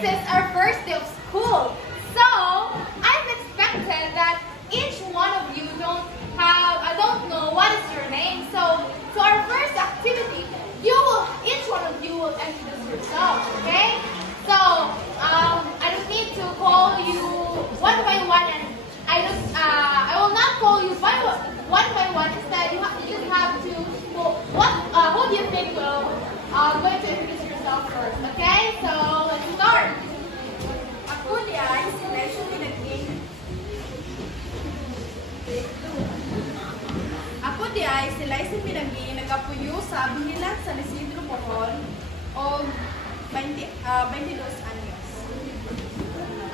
this is our first day of school. So, I'm expected that each one of you I don't know what is your name. So our first activity, each one of you will introduce yourself, okay? So, I don't need to call you one by one, and I will not call you one by one. Instead, you just have to, who do you think will going to introduce yourself first, okay? So, let's start. Ako di ay selection pinaging. Ako di ay selection pinaging nagapuyo sa Bihilan San Isidro Bohol o 22 anyos.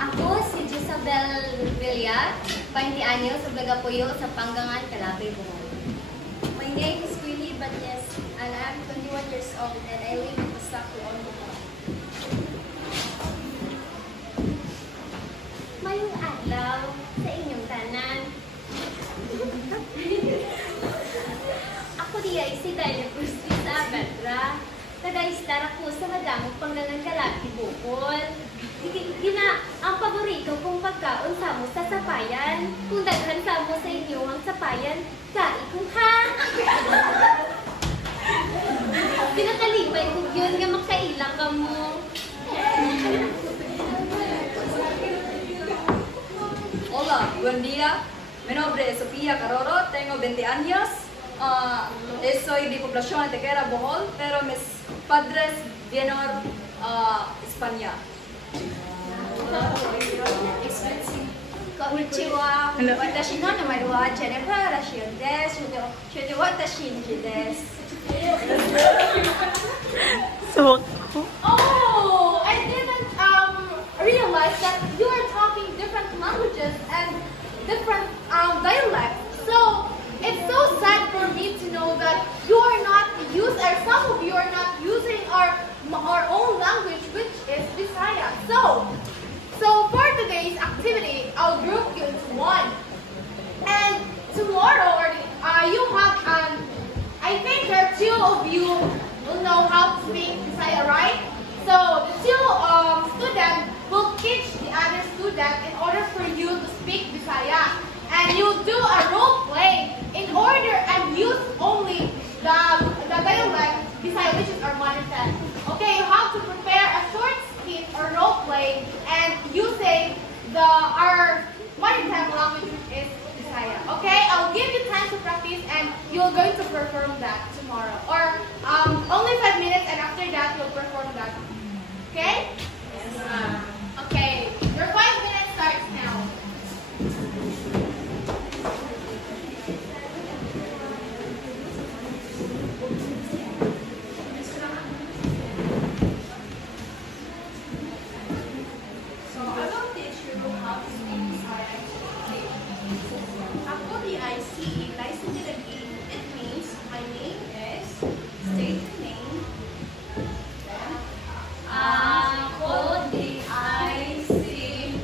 Ako si Jezabel Villar, 20 anyos, nagapuyo sa Panggangan, Calapay, Bohol. My name is Willie Bates and I'm 21 years old and I live in Pasaco, Bohol. Mayong adlaw sa inyong tanan. Ako diya si Dalia Cristi sa Abetra. Nag-aistar ako sa madamog Panggangan, Calapay, Bohol. Ang paborito kong pagkaon sa mo sa sapayan. Kung daghan sa mo sa inyo ang sapayan, kai kong ha! Pinakalipay ko yun nga makailang ka mo. Hola, buen día. Mi nombre es Sofía Carroro, tengo 20 años. Soy de población Antequera, Bohol, pero mis padres vienen a España. こんにちは。私の名前はジェネファー・ラシオンです。それで私んちです。 Oh, I didn't realize that you are talking different languages and different dialects. So it's so sad for me to know that you are not or some of you are not using our own language, which is Bisaya. So for today's activity, I'll group you into one. And tomorrow, you have I think there are two of you will know how to speak Bisaya, right? So the two students will teach the other student in order for you to speak Bisaya. And you do a role play in order and use only the dialect Bisaya, which is our mother tongue. Okay, you have to prepare a short skit or role play and using our mother tongue language, which is Bisaya. Okay, I'll give you time to practice and you're going to perform that tomorrow. Or only 5 minutes, and after that you'll perform that. Okay? Yes, ma'am. Okay, your 5 minutes starts now. So I will teach you how to speak Bisaya. Ako di ay si Eliza Nilagin. It means my name is, state your name. Ako di ay si...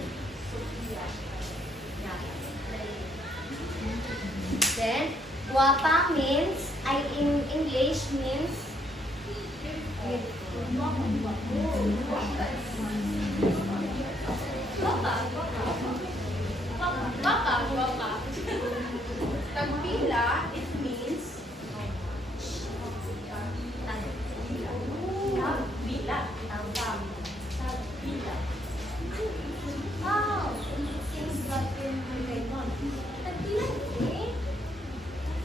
Then, guapa means, in English means Guapa. Tagpila, it means Tagpila. wow, things that in Ganon. Tagpilan eh?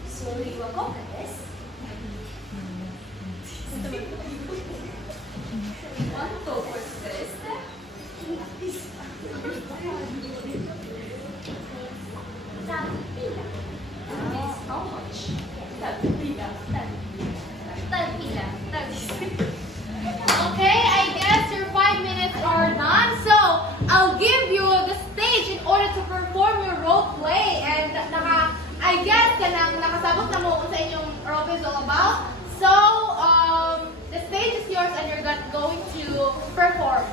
Sorry, wako ka des. ¿Cuánto cuesta este? Tagpila. Means how much? Tagpila. Tagpila. Okay, I guess your 5 minutes are done. So I'll give you the stage in order to perform your role play. And I guess nakasabot na mo kung sa inyong role play is all about. So the stage is yours and you're going to perform.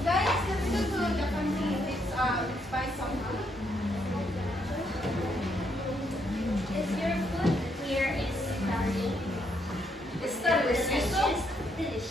Guys, let's go to the country. Let's buy something. Is your food here is very Está delicioso. delicious?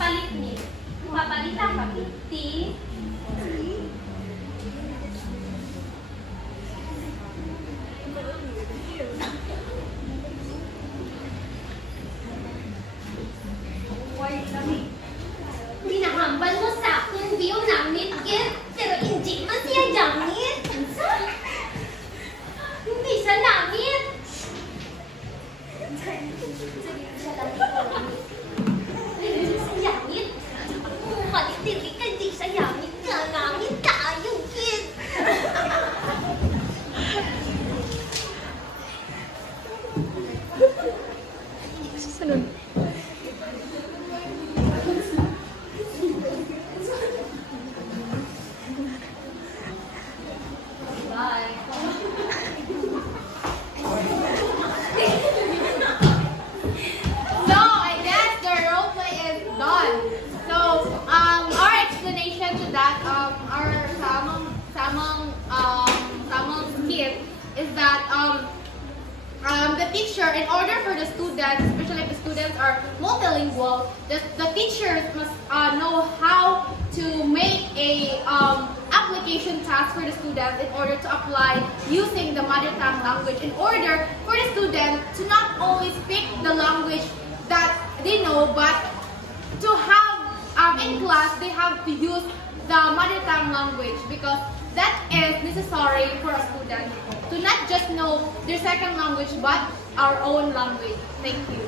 Palit ni. Papalitan ka, T. Pinahambal mo sa akin, di yung namit, pero hindi man siya gamit. Hindi siya namit. Hindi siya gamit. Palit-tilig ka, hindi siya gamit ka. Gamit tayo, kid. Bye. So I guess the role play is done. So our explanation to that our samang skit is that the teacher, in order for the students, especially if the students are multilingual, the teachers must know how to make a application task for the students in order to apply using the mother tongue language, in order for the student to not only speak the language that they know, but to have in class they have to use the mother tongue language, because that is necessary for a student to not just know their second language but our own language. Thank you.